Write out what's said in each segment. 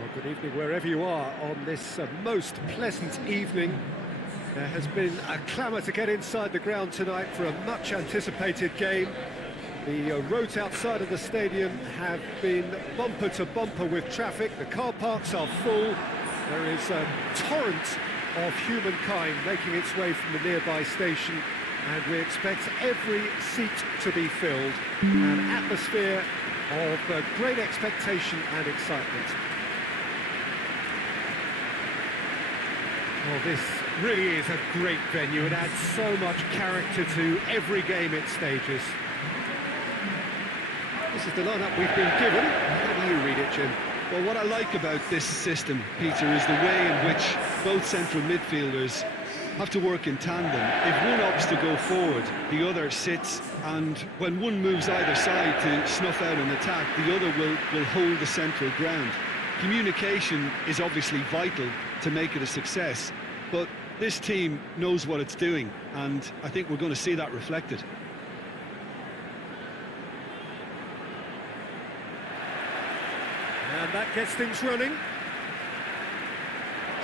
Well, good evening wherever you are on this most pleasant evening. There has been a clamour to get inside the ground tonight for a much anticipated game. The roads outside of the stadium have been bumper to bumper with traffic. The car parks are full. There is a torrent of humankind making its way from the nearby station, and we expect every seat to be filled. An atmosphere of great expectation and excitement. Well, this really is a great venue. It adds so much character to every game it stages. This is the lineup we've been given. How do you read it, Jim? Well, what I like about this system, Peter, is the way in which both central midfielders have to work in tandem. If one opts to go forward, the other sits, and when one moves either side to snuff out an attack, the other will hold the central ground. Communication is obviously vital to make it a success, but this team knows what it's doing, and I think we're going to see that reflected. And that gets things running.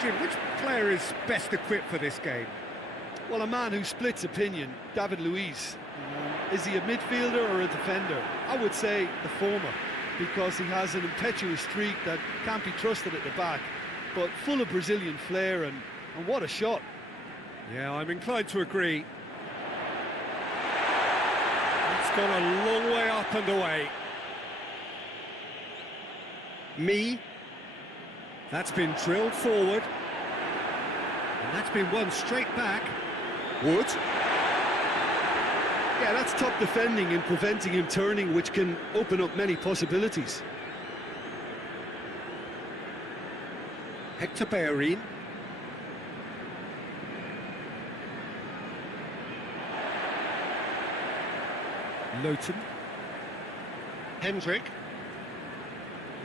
Jim, which player is best equipped for this game? Well, a man who splits opinion, David Luiz. Is he a midfielder or a defender? I would say the former, because he has an impetuous streak that can't be trusted at the back, but full of Brazilian flair, and what a shot. Yeah, I'm inclined to agree. It's gone a long way up and away. Me. That's been drilled forward. And that's been won straight back. Wood. Yeah, that's top defending and preventing him turning, which can open up many possibilities. Hector Bellerin. Lowton. Hendrick.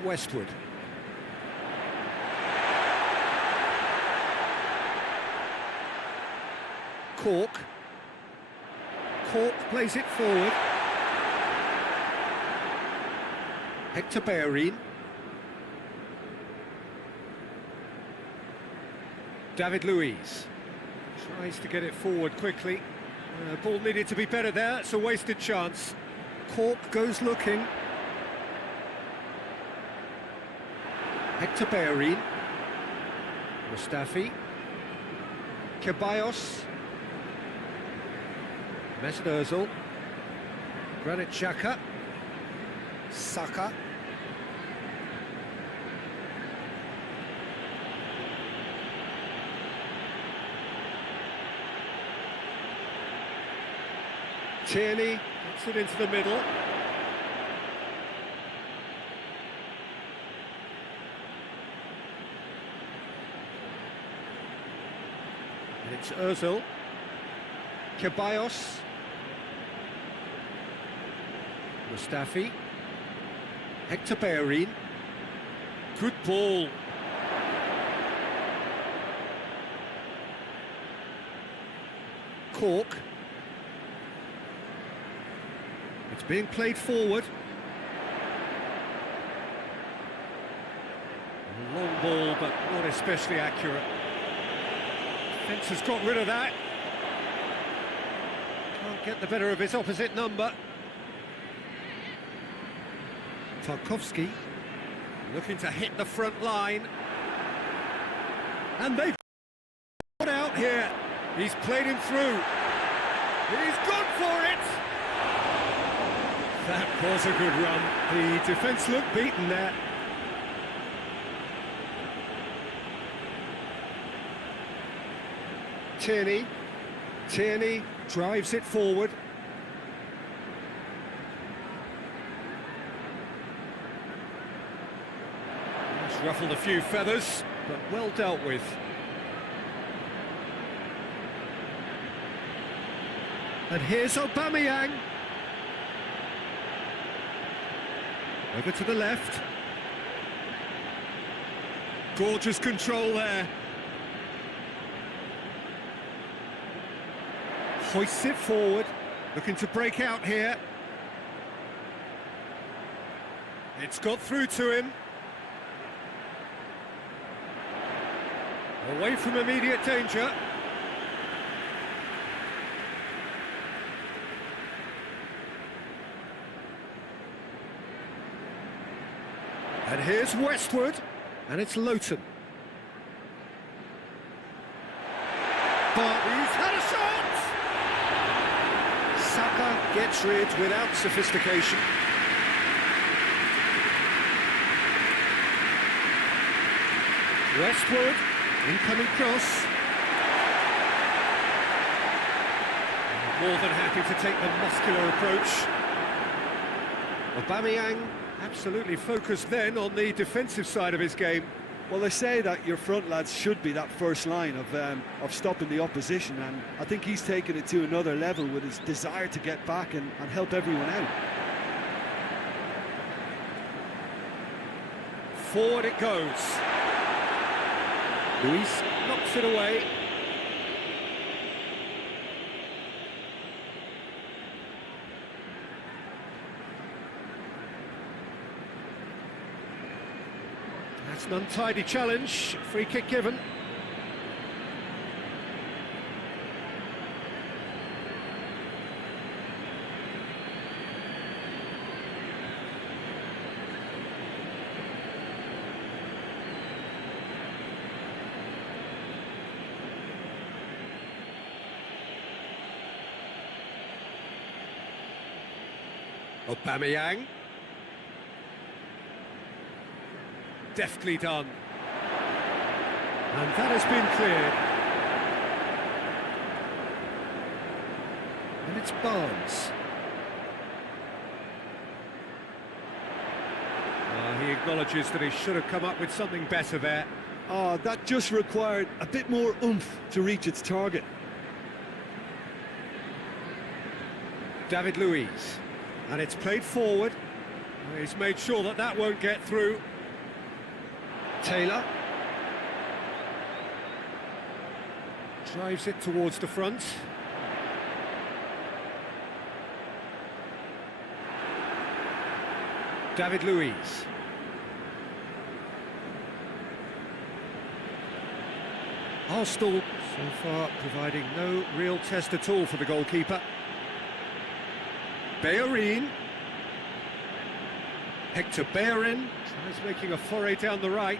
Westwood. Cork. Cork plays it forward. Hector Bellerin. David Luiz tries to get it forward quickly. Ball needed to be better there. It's a wasted chance. Cork goes looking. Hector Bellerin. Mustafi. Ceballos. Mesut Ozil. Granit Xhaka. Saka. Tierney gets it into the middle. And it's Ozil. Ceballos. Mustafi. Hector Bellerin. Good ball. Cork. It's being played forward. A long ball, but not especially accurate. Defence has got rid of that. Can't get the better of his opposite number. Tarkowski looking to hit the front line. And they've got out here. He's played him through. He's gone for it! That was a good run. The defence looked beaten there. Tierney. Tierney drives it forward. He's ruffled a few feathers, but well dealt with. And here's Aubameyang. Over to the left. Gorgeous control there. Hoists it forward, looking to break out here. It's got through to him. Away from immediate danger. And here's Westwood, and it's Lowton. But he's had a shot! Saka gets rid without sophistication. Westwood, incoming cross. More than happy to take the muscular approach. Aubameyang absolutely focused then on the defensive side of his game. Well, they say that your front lads should be that first line of stopping the opposition, and I think he's taken it to another level with his desire to get back and help everyone out. Forward it goes. Luis knocks it away. That's an untidy challenge. Free kick given. Aubameyang. Deftly done. And that has been cleared. And it's Barnes. He acknowledges that he should have come up with something better there. Oh, that just required a bit more oomph to reach its target. David Luiz. And it's played forward. He's made sure that that won't get through. Taylor. Drives it towards the front. David Luiz. Arsenal so far providing no real test at all for the goalkeeper. Bellerin. Hector Bellerin tries making a foray down the right.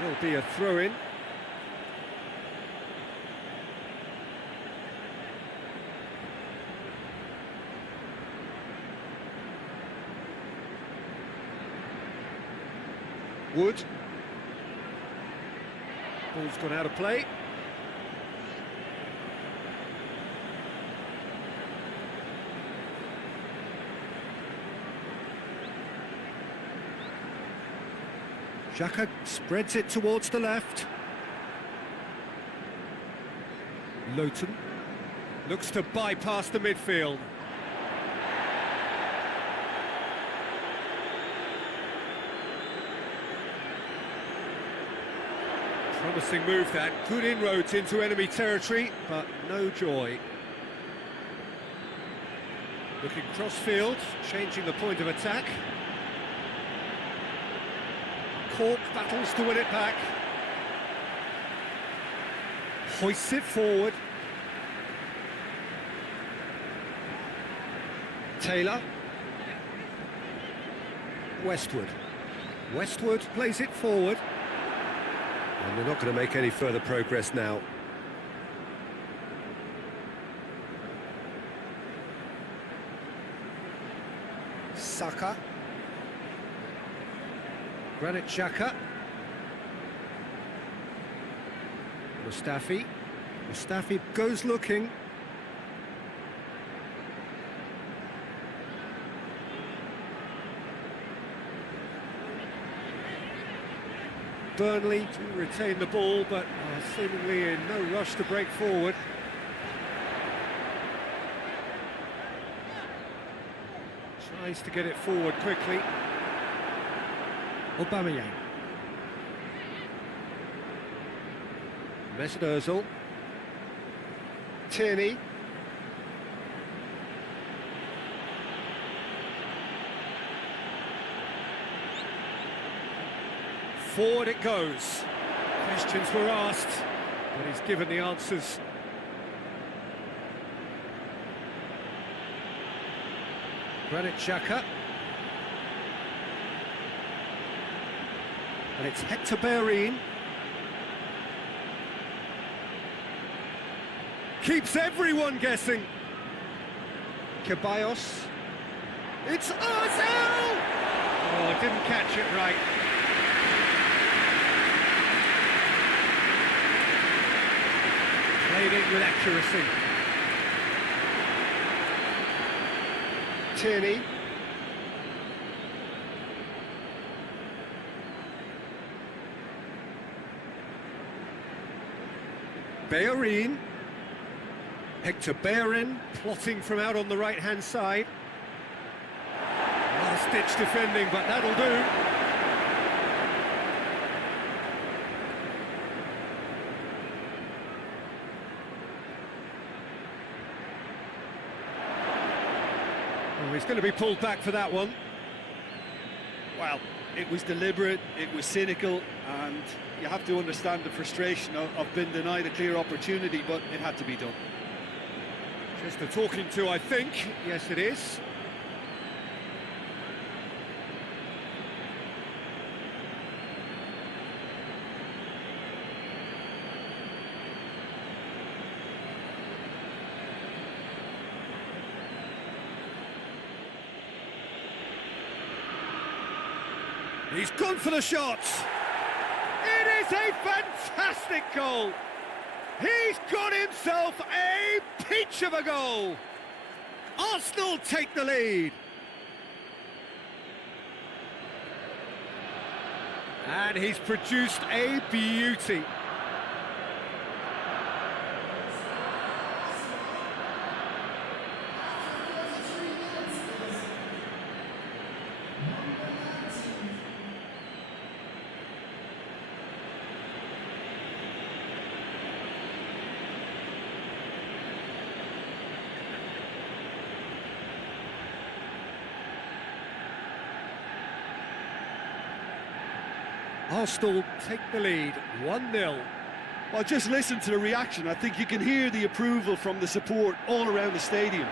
There will be a throw-in. Wood. Ball's gone out of play. Xhaka spreads it towards the left. Lowton looks to bypass the midfield. Promising move that, good inroads into enemy territory, but no joy. Looking cross-field, changing the point of attack. Cork battles to win it back. Hoists it forward. Taylor. Westwood. Westwood plays it forward. And they're not going to make any further progress now. Saka. Granit Xhaka. Mustafi. Mustafi goes looking. Burnley to retain the ball, but seemingly in no rush to break forward. Tries to get it forward quickly. Aubameyang. Mesut Ozil. Tierney. Forward it goes. Questions were asked, but he's given the answers. Granit Xhaka. And it's Hector Bellerin. Keeps everyone guessing. Ceballos. It's Ozil! Oh, didn't catch it right. Played it with accuracy. Tierney. Bellerin. Hector Bellerin plotting from out on the right-hand side. Last-ditch defending, but that'll do. Oh, he's going to be pulled back for that one. Well, it was deliberate, it was cynical, and you have to understand the frustration of being denied a clear opportunity, but it had to be done. Just a talking to, I think. Yes, it is. He's gone for the shot. It is a fantastic goal. He's got himself a peach of a goal. Arsenal take the lead. And he's produced a beauty. Arsenal take the lead, 1-0. Well, just listen to the reaction. I think you can hear the approval from the support all around the stadium.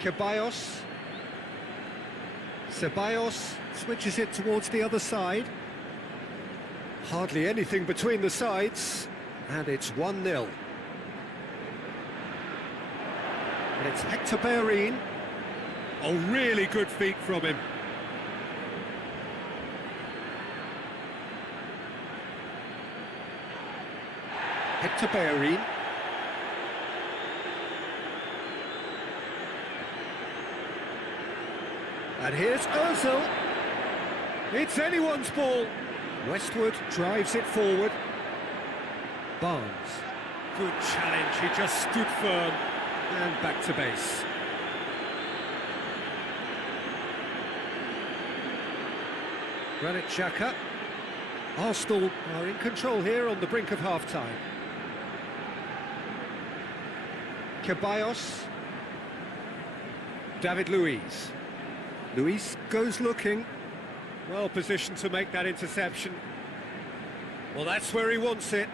Ceballos. Ceballos switches it towards the other side. Hardly anything between the sides, and it's 1-0. And it's Hector Bellerin. Oh, really good feet from him. Hector Bellerin. And here's Ozil. It's anyone's ball. Westwood drives it forward. Barnes. Good challenge, he just stood firm. And back to base. Granit Xhaka. Arsenal are in control here on the brink of half-time. Ceballos. David Luiz. Luiz goes looking. Well positioned to make that interception. Well, that's where he wants it.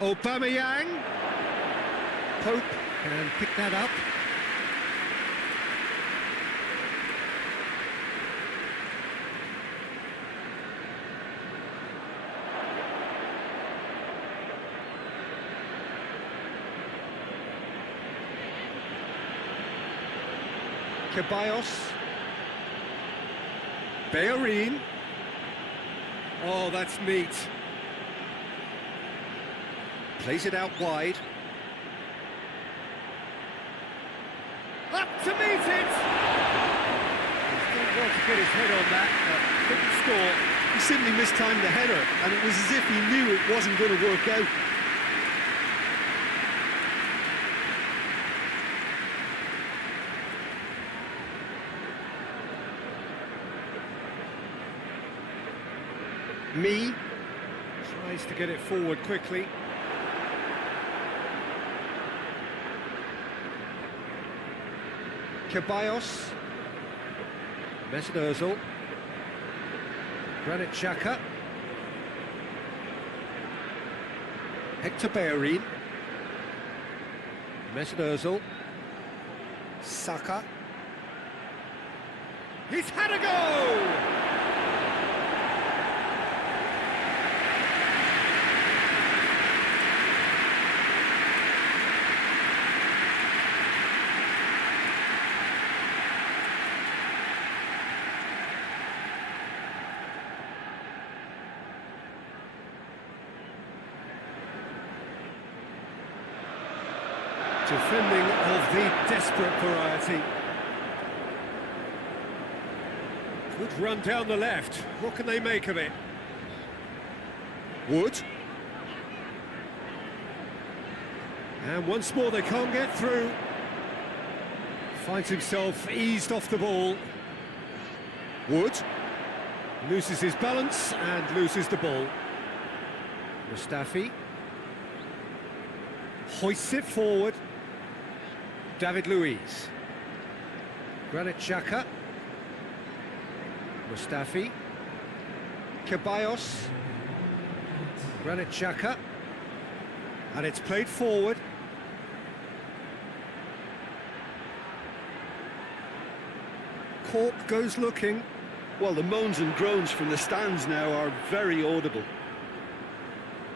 Aubameyang. Pope can pick that up. Ceballos. Bellerin. Oh, that's neat. Plays it out wide. Up to meet it! He didn't want to get his head on that, but couldn't score. He simply mistimed the header, and it was as if he knew it wasn't going to work out. Me tries to get it forward quickly. Ceballos. Mesut Ozil. Granit Xhaka. Hector Bellerin. Mesut Ozil. Saka. He's had a go! Defending of the desperate variety. Good run down the left. What can they make of it? Wood. And once more they can't get through. Finds himself eased off the ball. Wood. Loses his balance and loses the ball. Mustafi. Hoists it forward. David Luiz. Granit Xhaka. Mustafi. Ceballos. Granit Xhaka. And it's played forward. Cork goes looking. Well, the moans and groans from the stands now are very audible.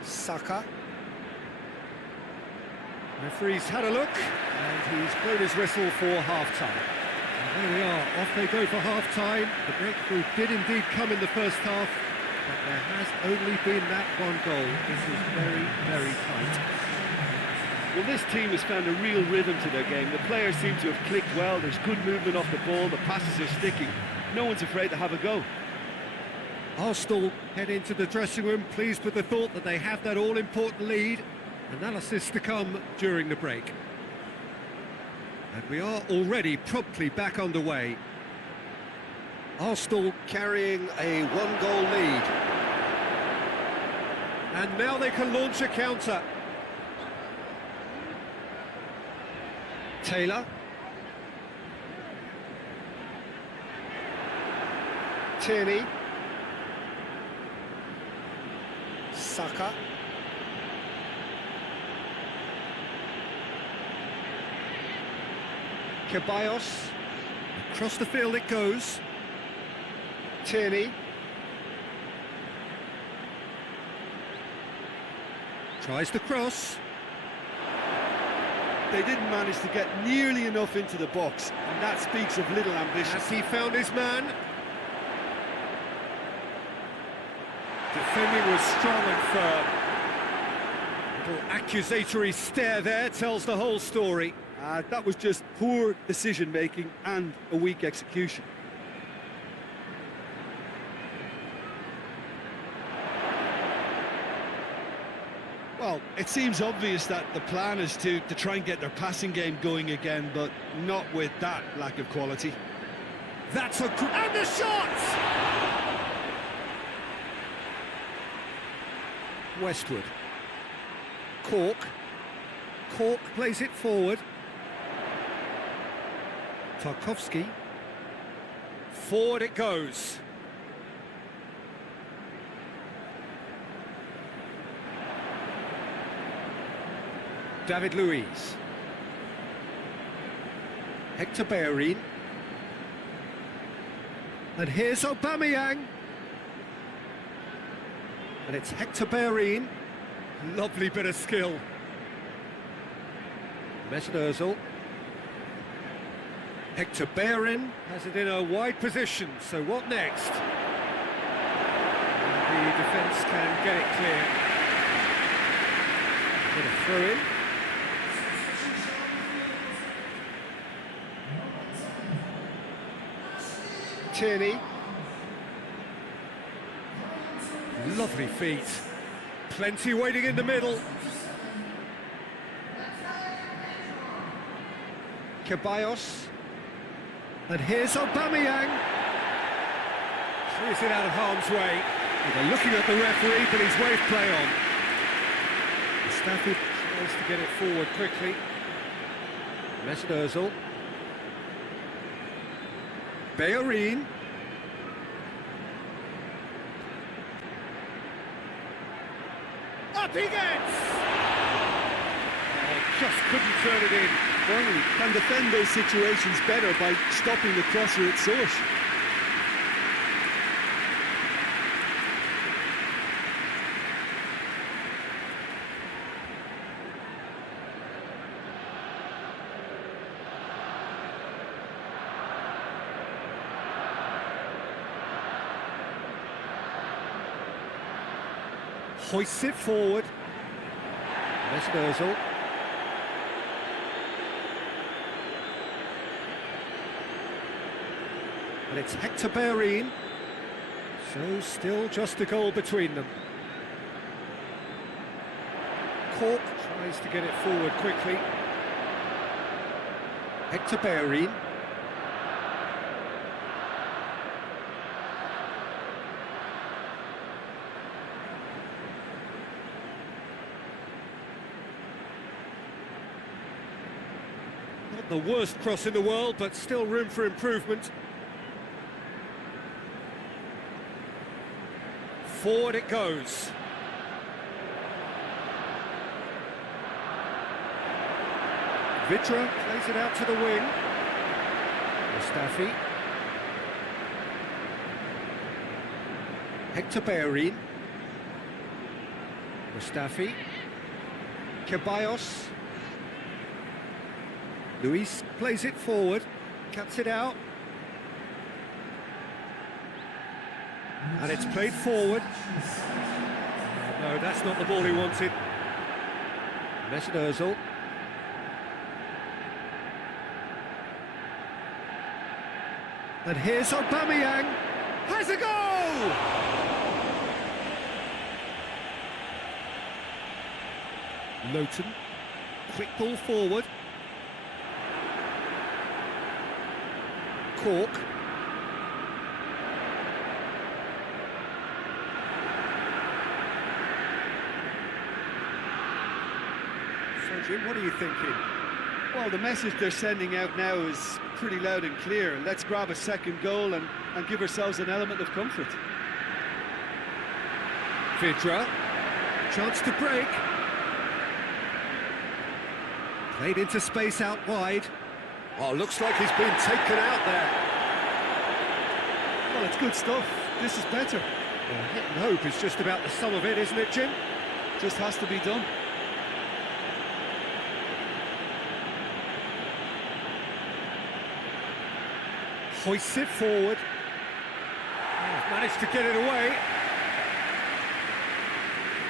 Saka. Referee's had a look, and he's blown his whistle for half-time. And there we are, off they go for half-time. The breakthrough did indeed come in the first half, but there has only been that one goal. This is very, very tight. Well, this team has found a real rhythm to their game. The players seem to have clicked well. There's good movement off the ball. The passes are sticking. No one's afraid to have a go. Arsenal head into the dressing room pleased with the thought that they have that all-important lead. Analysis to come during the break. And we are already promptly back underway. Arsenal carrying a one-goal lead. And now they can launch a counter. Taylor. Tierney. Saka. Ceballos. Across the field it goes. Tierney. Tries the cross. They didn't manage to get nearly enough into the box, and that speaks of little ambition. Has he found his man? Defending was strong and firm. Little accusatory stare there tells the whole story. That was just poor decision-making and a weak execution. Well, it seems obvious that the plan is to try and get their passing game going again, but not with that lack of quality. That's a good... And the shot! Westwood. Cork. Cork plays it forward. Tarkowski. Forward it goes. David Luiz. Hector Bellerin. And here's Aubameyang. And it's Hector Bellerin. Lovely bit of skill. Mesut Ozil. Hector Bellerin has it in a wide position, so what next? And the defence can get it clear. Bit of throw in. Tierney. Lovely feet. Plenty waiting in the middle. Ceballos. And here's Aubameyang. Clears it out of harm's way. They're looking at the referee, but he's waved play on. Stafford tries to get it forward quickly. Mesut Ozil. Bellerin. Up he gets! Oh, just couldn't turn it in. Burnley can defend those situations better by stopping the crosser at source. Hoists it forward. Ozil. And it's Hector Bellerin. So still just a goal between them. Cork tries to get it forward quickly. Hector Bellerin. Not the worst cross in the world, but still room for improvement. Forward it goes. Vitra plays it out to the wing. Mustafi. Hector Bellerin. Mustafi. Ceballos. Luis plays it forward, cuts it out. And it's played forward. No, that's not the ball he wanted. Ozil. And here's Aubameyang. Has a goal! Lowton. Quick ball forward. Cork. So, Jim, what are you thinking? Well, the message they're sending out now is pretty loud and clear. Let's grab a second goal and give ourselves an element of comfort. Vitra. Chance to break. Played into space out wide. Oh, looks like he's been taken out there. Well, it's good stuff. This is better. Well, hit and hope is just about the sum of it, isn't it, Jim? Just has to be done. Hoists it forward. Oh, managed to get it away.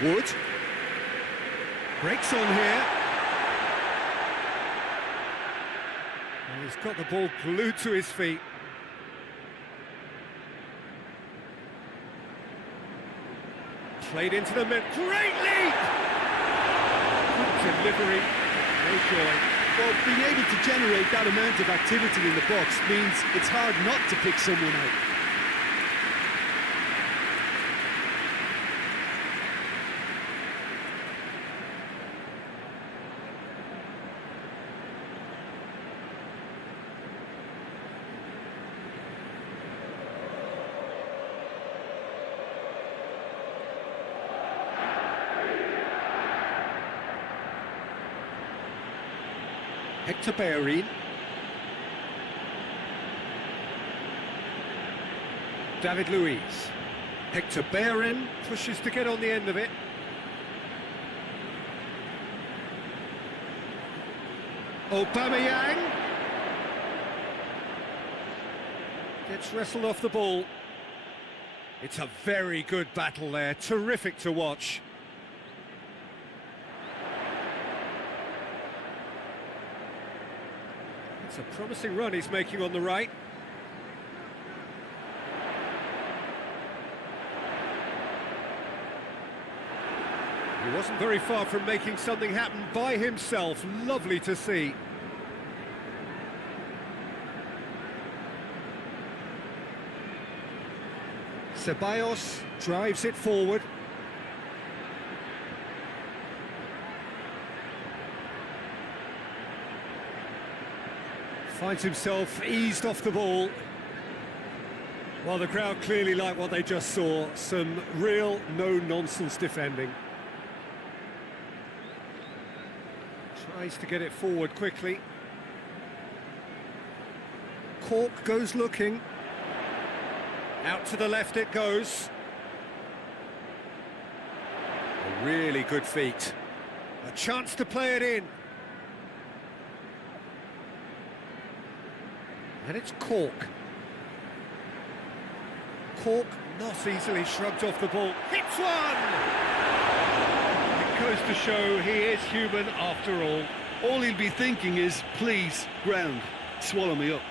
Wood. Breaks on here. And he's got the ball glued to his feet. Played into the mid. Great leap! Good delivery. No joy. Well, being able to generate that amount of activity in the box means it's hard not to pick someone out. Hector Bellerin. David Luiz. Hector Bellerin pushes to get on the end of it. Aubameyang. Gets wrestled off the ball. It's a very good battle there, terrific to watch. It's a promising run he's making on the right. He wasn't very far from making something happen by himself. Lovely to see. Ceballos drives it forward. Finds himself eased off the ball. Well, the crowd clearly like what they just saw. Some real no-nonsense defending. Tries to get it forward quickly. Cork goes looking. Out to the left it goes. A really good feat. A chance to play it in. And it's Cork. Cork not easily shrugged off the ball. Hits one! It goes to show he is human after all. All he'll be thinking is, please, ground, swallow me up.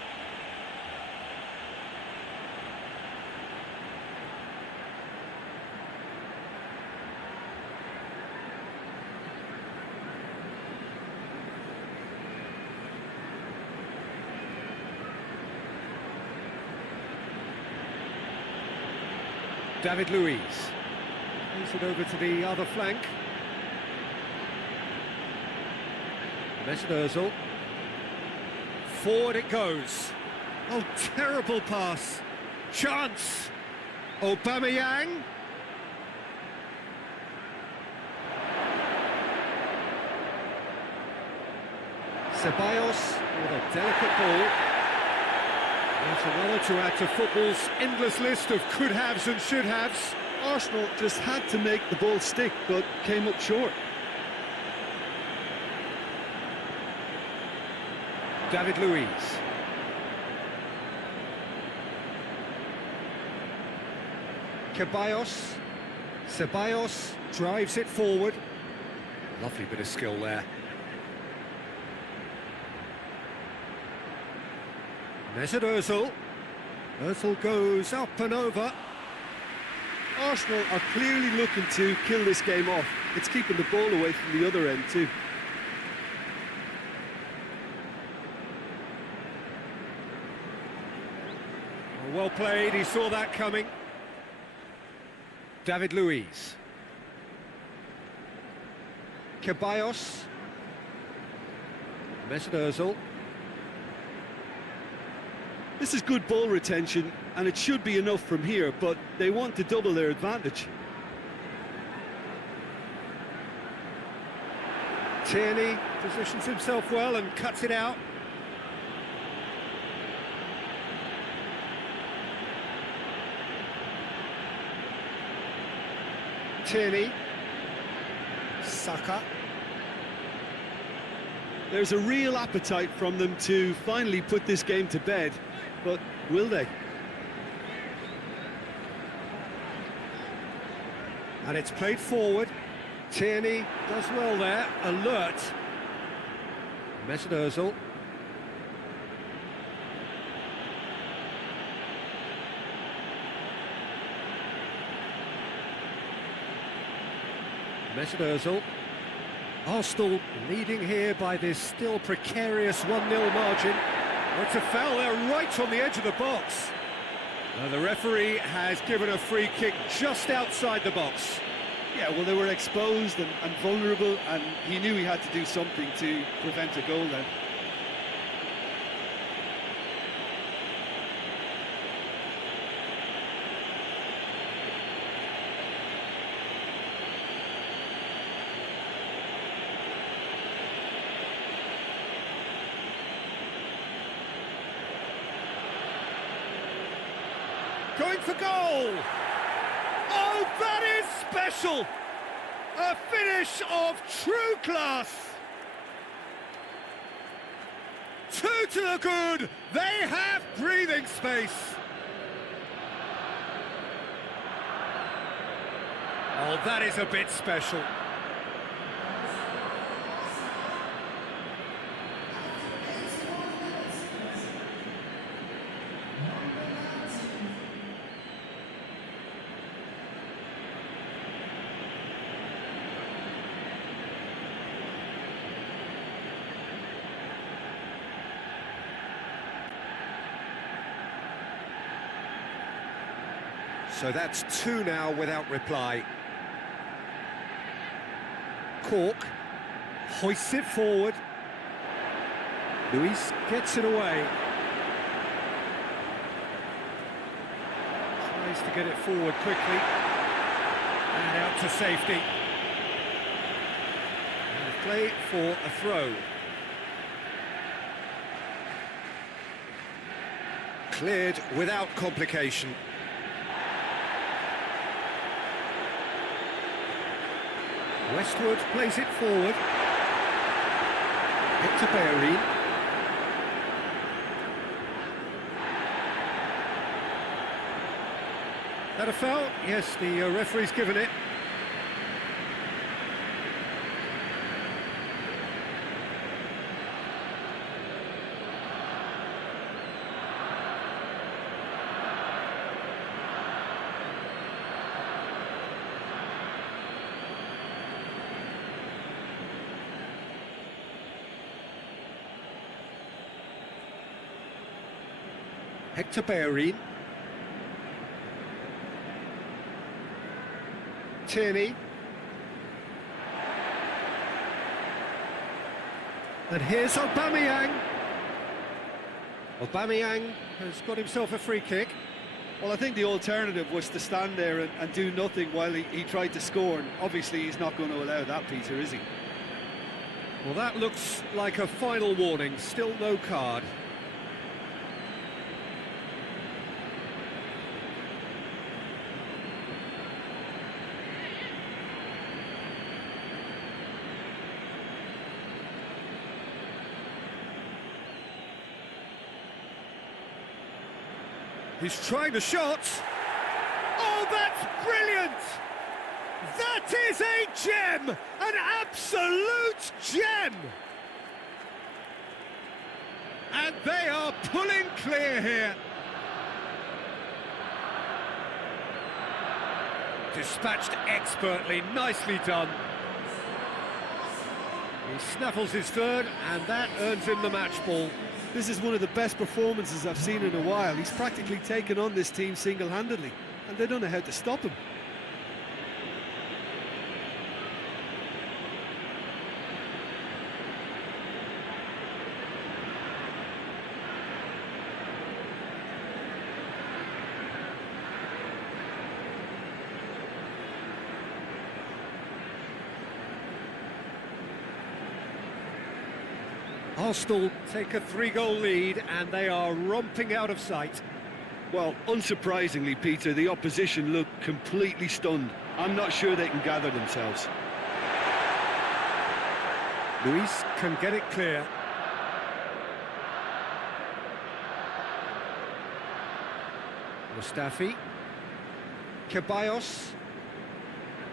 David Luiz. Plays it over to the other flank. Mesut Ozil. Forward it goes. Oh, terrible pass. Chance. Aubameyang. Ceballos with a delicate ball. That's another to add to football's endless list of could-haves and should-haves. Arsenal just had to make the ball stick, but came up short. David Luiz. Ceballos. Ceballos drives it forward. Lovely bit of skill there. Mesut Ozil. Ozil goes up and over. Arsenal are clearly looking to kill this game off. It's keeping the ball away from the other end too. Well played, he saw that coming. David Luiz. Ceballos. Mesut Ozil. This is good ball retention, and it should be enough from here, but they want to double their advantage. Tierney positions himself well and cuts it out. Tierney. Saka. There's a real appetite from them to finally put this game to bed, but will they? And it's played forward. Tierney does well there, alert. Mesut Ozil. Mesut Ozil. Arsenal leading here by this still precarious 1-0 margin. Oh, it's a foul there right on the edge of the box. The referee has given a free kick just outside the box. Yeah, well, they were exposed and vulnerable, and he knew he had to do something to prevent a goal then. Going for goal! Oh, that is special! A finish of true class! Two to the good, they have breathing space! Oh, that is a bit special. So that's two now without reply. Cork hoists it forward. Luiz gets it away. Needs to get it forward quickly. And out to safety. And play for a throw. Cleared without complication. Westwood plays it forward. Hector Bellerin. That a foul? Yes, the referee's given it. Hector Bellerin. Tierney. And here's Aubameyang. Aubameyang has got himself a free kick. Well, I think the alternative was to stand there and do nothing while he tried to score, and obviously he's not going to allow that, Peter, is he? Well, that looks like a final warning, still no card. He's trying the shot. Oh, that's brilliant! That is a gem! An absolute gem! And they are pulling clear here. Dispatched expertly, nicely done. He snaffles his third, and that earns him the match ball. This is one of the best performances I've seen in a while. He's practically taken on this team single-handedly, and they don't know how to stop him. Arsenal take a 3-goal lead and they are romping out of sight. Well, unsurprisingly, Peter, the opposition look completely stunned. I'm not sure they can gather themselves. Luis can get it clear. Mustafi. Ceballos.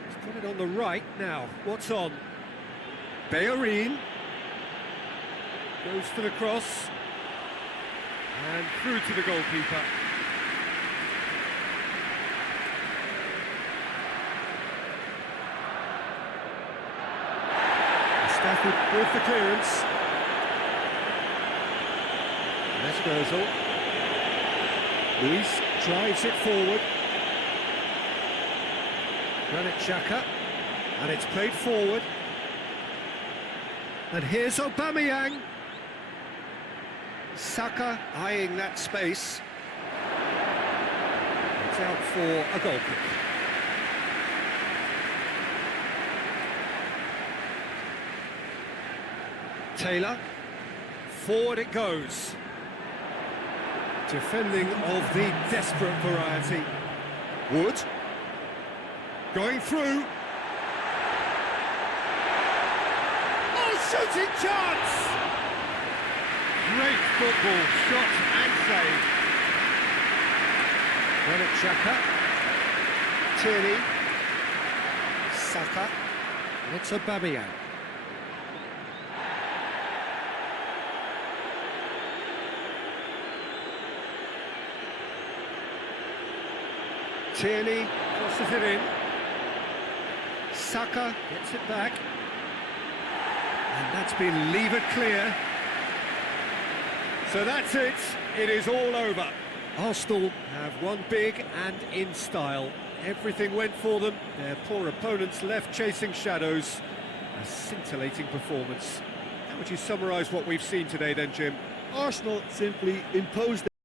He's got it on the right now. What's on? Bellerin. Goes for the cross. And through to the goalkeeper. Mustafi with the clearance. Mesperzel. Luis drives it forward. Granit Xhaka. And it's played forward. And here's Aubameyang. Saka eyeing that space. It's out for a goal kick. Taylor. Forward it goes. Defending of the desperate variety. Wood. Going through. Oh, shooting chance! Great football, shot and save. Granit Xhaka. Tierney. Saka. It's Aubameyang. Tierney crosses it in. Saka gets it back. And that's been levered clear. So that's it, it is all over. Arsenal have won big and in style. Everything went for them, their poor opponents left chasing shadows. A scintillating performance. How would you summarise what we've seen today then, Jim? Arsenal simply imposed